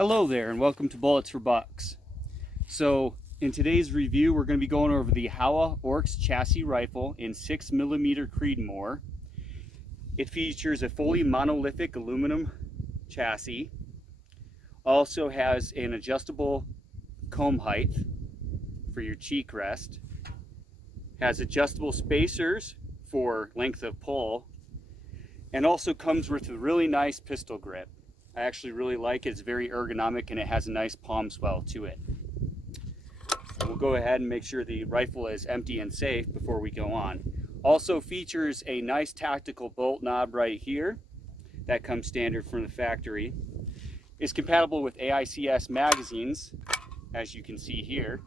Hello there and welcome to Bullets for Bucks. So in today's review we're going to be going over the Howa Oryx Chassis Rifle in 6mm Creedmoor. It features a fully monolithic aluminum chassis. Also has an adjustable comb height for your cheek rest. Has adjustable spacers for length of pull. And also comes with a really nice pistol grip. I actually really like it. It's very ergonomic and it has a nice palm swell to it. We'll go ahead and make sure the rifle is empty and safe before we go on. Also features a nice tactical bolt knob right here that comes standard from the factory. It's compatible with AICS magazines, as you can see here.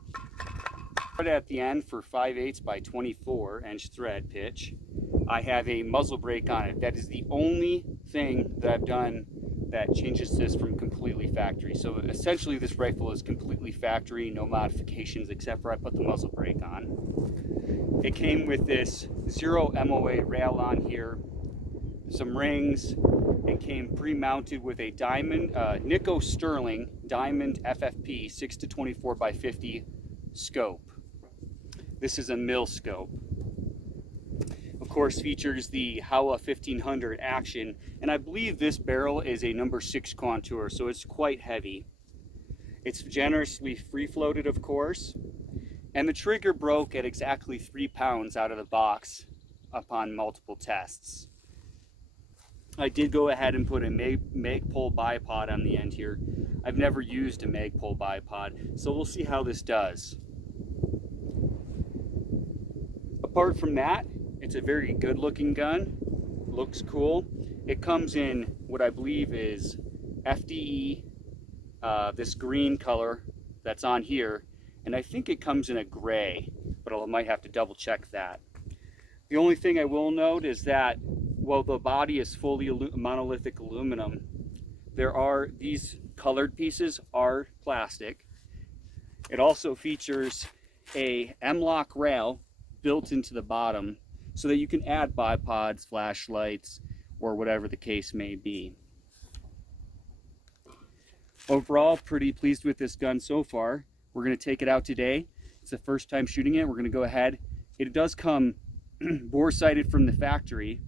Put at the end for 5/8 by 24 inch thread pitch. I have a muzzle brake on it. That is the only thing that I've done that changes this from completely factory. So essentially this rifle is completely factory, no modifications except for I put the muzzle brake on. It came with this 0 MOA rail on here, some rings, and came pre-mounted with a diamond, Nico Sterling Diamond FFP 6-24 by 50 scope. This is a mil scope. Of course features the Howa 1500 action, and I believe this barrel is a number 6 contour, so it's quite heavy. It's generously free floated, of course, and the trigger broke at exactly 3 pounds out of the box upon multiple tests. I did go ahead and put a Magpul bipod on the end here. I've never used a Magpul bipod, so we'll see how this does. Apart from that, it's a very good looking gun, looks cool. It comes in what I believe is FDE, this green color that's on here, and I think it comes in a gray, but I might have to double check that. The only thing I will note is that while the body is fully monolithic aluminum, these colored pieces are plastic. It also features a M-LOK rail built into the bottom so that you can add bipods, flashlights, or whatever the case may be. Overall, pretty pleased with this gun so far. We're going to take it out today. It's the first time shooting it. We're going to go ahead. It does come bore sighted from the factory,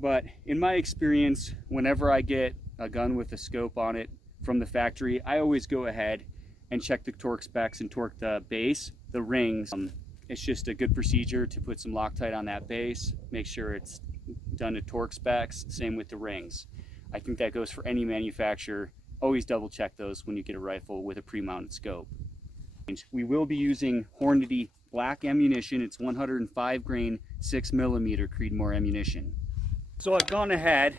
but in my experience, whenever I get a gun with a scope on it from the factory, I always go ahead and check the torque specs and torque the base, the rings. It's just a good procedure to put some Loctite on that base, make sure it's done to torque specs, same with the rings. I think that goes for any manufacturer. Always double check those when you get a rifle with a pre-mounted scope. We will be using Hornady black ammunition. It's 105 grain 6mm Creedmoor ammunition. So I've gone ahead,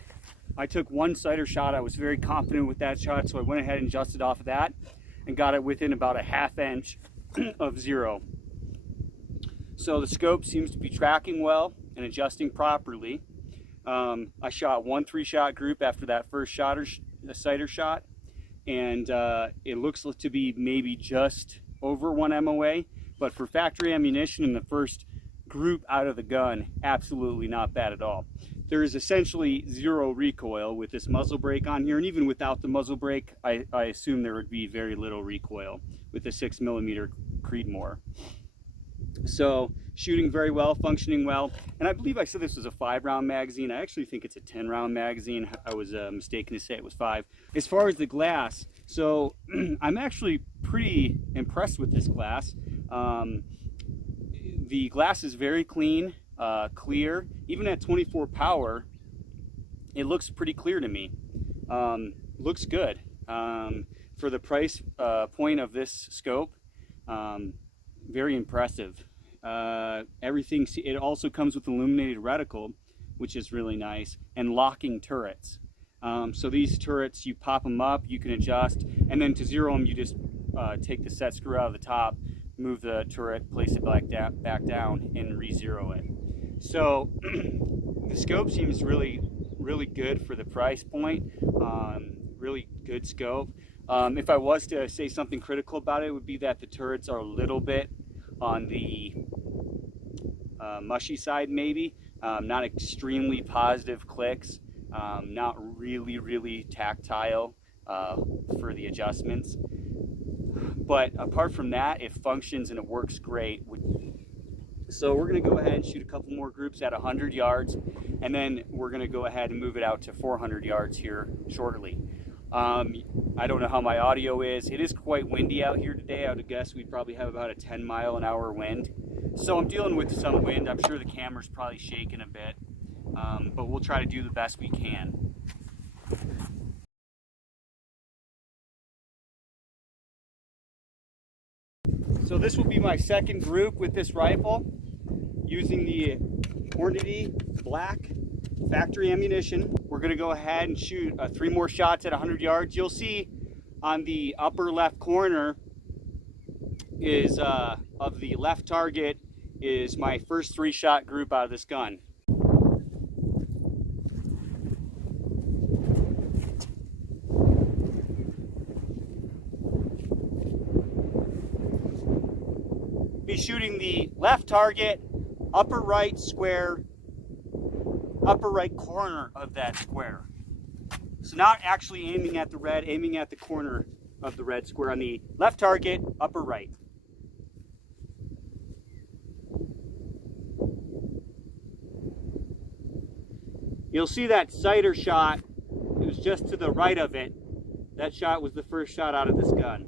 I took one sighter shot. I was very confident with that shot, so I went ahead and adjusted off of that and got it within about a ½ inch of 0. So the scope seems to be tracking well and adjusting properly. I shot one 3-shot group after that first sighter shot, and it looks to be maybe just over 1 MOA, but for factory ammunition in the first group out of the gun, absolutely not bad at all. There is essentially 0 recoil with this muzzle brake on here, and even without the muzzle brake, I assume there would be very little recoil with the 6mm Creedmoor. So shooting very well, functioning well, and I believe I said this was a 5-round magazine. I actually think it's a 10-round magazine. I was mistaken to say it was 5. As far as the glass, so I'm actually pretty impressed with this glass. The glass is very clean, clear. Even at 24 power, it looks pretty clear to me. Looks good. For the price point of this scope, very impressive. Everything, it also comes with illuminated reticle, which is really nice, and locking turrets. So these turrets, you pop them up, you can adjust, and then to zero them, you just take the set screw out of the top, move the turret, place it back down, and re-zero it. So the scope seems really good for the price point. Really good scope. If I was to say something critical about it, it would be that the turrets are a little bit on the mushy side, maybe. Not extremely positive clicks, not really tactile. for the adjustments. But apart from that, it functions and it works great. So we're going to go ahead and shoot a couple more groups at 100 yards, and then we're going to go ahead and move it out to 400 yards here shortly. I don't know how my audio is. It is quite windy out here today. I would guess we probably have about a 10-mile-an-hour wind. So I'm dealing with some wind. I'm sure the camera's probably shaking a bit, but we'll try to do the best we can. So this will be my second group with this rifle, using the Hornady black factory ammunition. We're going to go ahead and shoot 3 more shots at 100 yards. You'll see on the upper left corner is of the left target is my first 3-shot group out of this gun. Be shooting the left target, upper right square, upper right corner of that square. So not actually aiming at the red, aiming at the corner of the red square on the left target, upper right. You'll see that sighter shot, it was just to the right of it. That shot was the first shot out of this gun.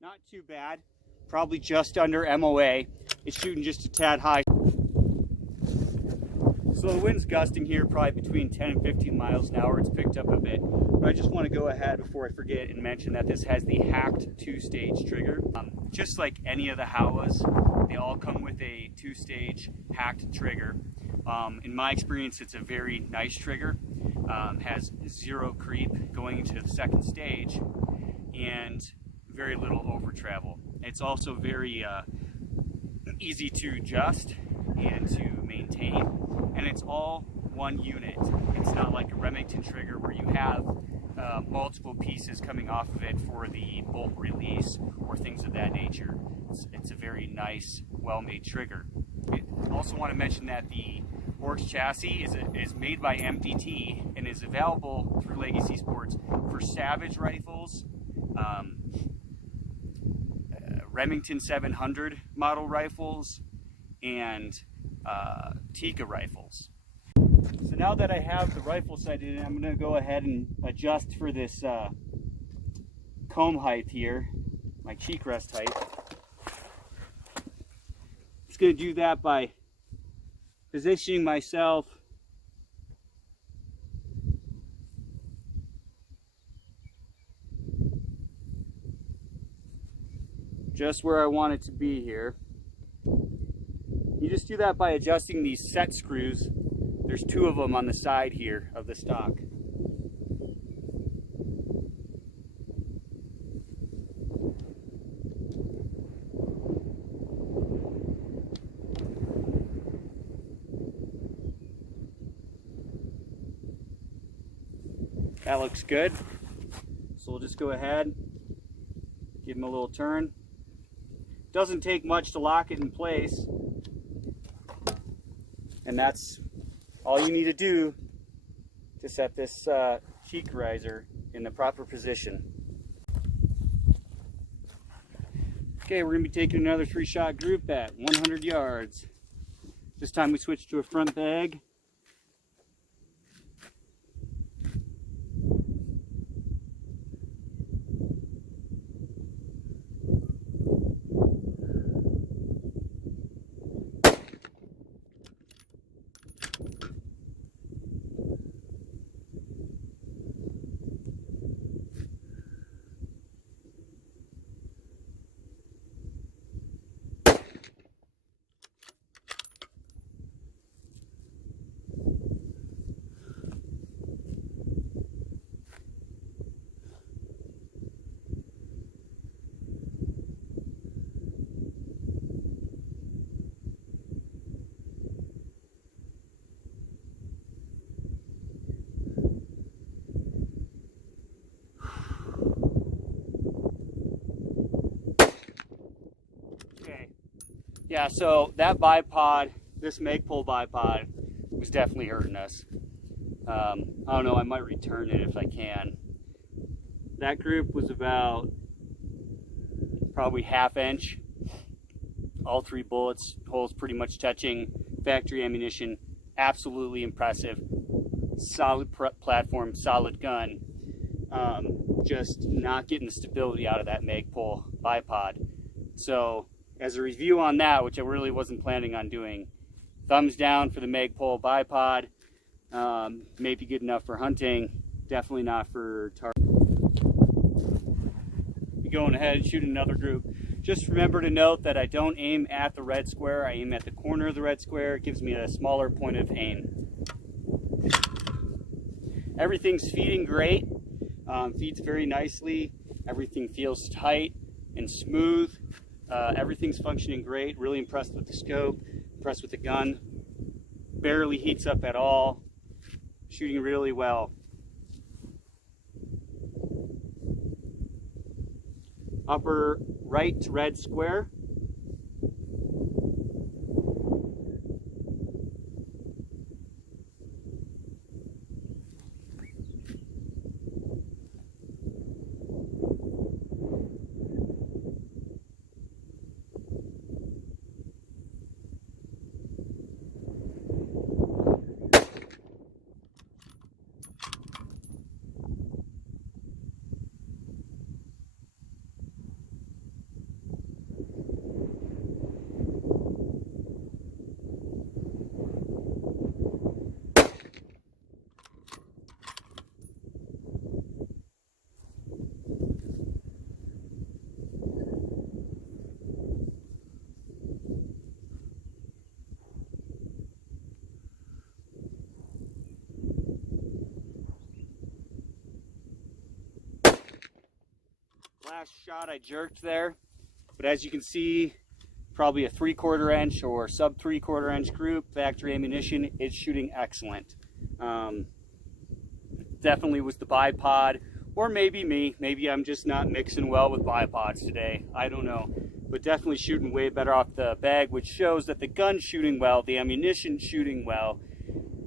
Not too bad, probably just under MOA. It's shooting just a tad high. So the wind's gusting here probably between 10 and 15 miles an hour. It's picked up a bit, but I just want to go ahead before I forget and mention that this has the hacked 2-stage trigger. Just like any of the Howas, they all come with a 2-stage hacked trigger. In my experience, it's a very nice trigger. Has 0 creep going into the second stage and very little over travel. It's also very easy to adjust and to maintain, and it's all one unit. It's not like a Remington trigger where you have multiple pieces coming off of it for the bolt release or things of that nature. It's a very nice, well-made trigger. I also want to mention that the Oryx chassis is made by MDT and is available through Legacy Sports for Savage rifles, Remington 700 model rifles, and Tikka rifles. So now that I have the rifle sighted in, I'm going to go ahead and adjust for this comb height here, my cheek rest height. Just going to do that by positioning myself just where I want it to be here. You just do that by adjusting these set screws. There's 2 of them on the side here of the stock. That looks good. So we'll just go ahead, give them a little turn. Doesn't take much to lock it in place. And that's all you need to do to set this cheek riser in the proper position. Okay, we're going to be taking another 3-shot group at 100 yards. This time we switch to a front bag. Yeah, so that bipod, this Magpul bipod, was definitely hurting us. I don't know, I might return it if I can. That group was about probably 1/2 inch. All 3 bullets, holes pretty much touching. Factory ammunition, absolutely impressive. Solid platform, solid gun. Just not getting the stability out of that Magpul bipod. So, as a review on that, which I really wasn't planning on doing, thumbs down for the Magpul bipod. Maybe good enough for hunting, definitely not for target. Going ahead and shooting another group. Just remember to note that I don't aim at the red square, I aim at the corner of the red square. It gives me a smaller point of aim. Everything's feeding great, feeds very nicely. Everything feels tight and smooth. Everything's functioning great. Really impressed with the scope, impressed with the gun. Barely heats up at all. Shooting really well. Upper right red square. Last shot I jerked there, but as you can see, probably a 3/4 inch or sub 3/4 inch group, factory ammunition, is shooting excellent. Definitely was the bipod, or maybe me. Maybe I'm just not mixing well with bipods today. I don't know, but definitely shooting way better off the bag, which shows that the gun's shooting well, the ammunition shooting well.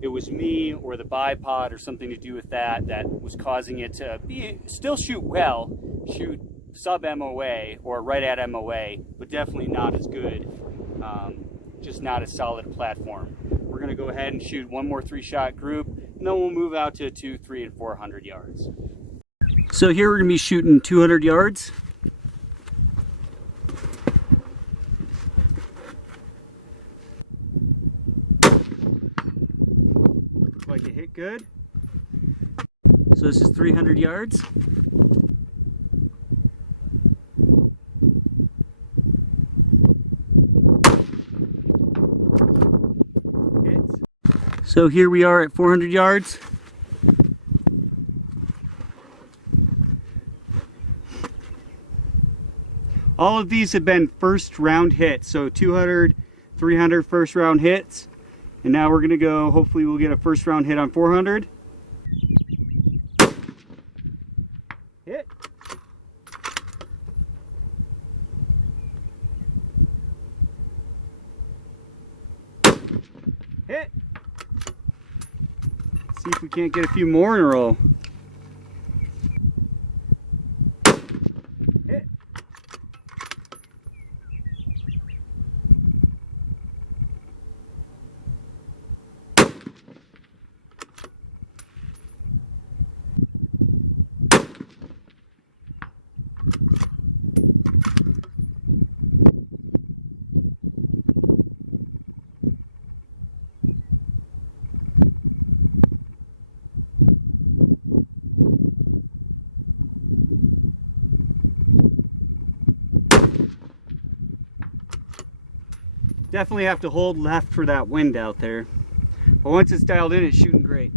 It was me or the bipod or something to do with that was causing it to still shoot well, shoot sub MOA or right at MOA, but definitely not as good, just not as solid a platform. We're going to go ahead and shoot one more 3-shot group, and then we'll move out to 200, 300, and 400 yards. So here we're going to be shooting 200 yards. Like it hit good. So this is 300 yards. Hits. So here we are at 400 yards. All of these have been first round hits, so 200, 300 first round hits. And now we're gonna go, hopefully we'll get a first round hit on 400. Hit. Hit. See if we can't get a few more in a row. Hit. Definitely have to hold left for that wind out there. But once it's dialed in, it's shooting great.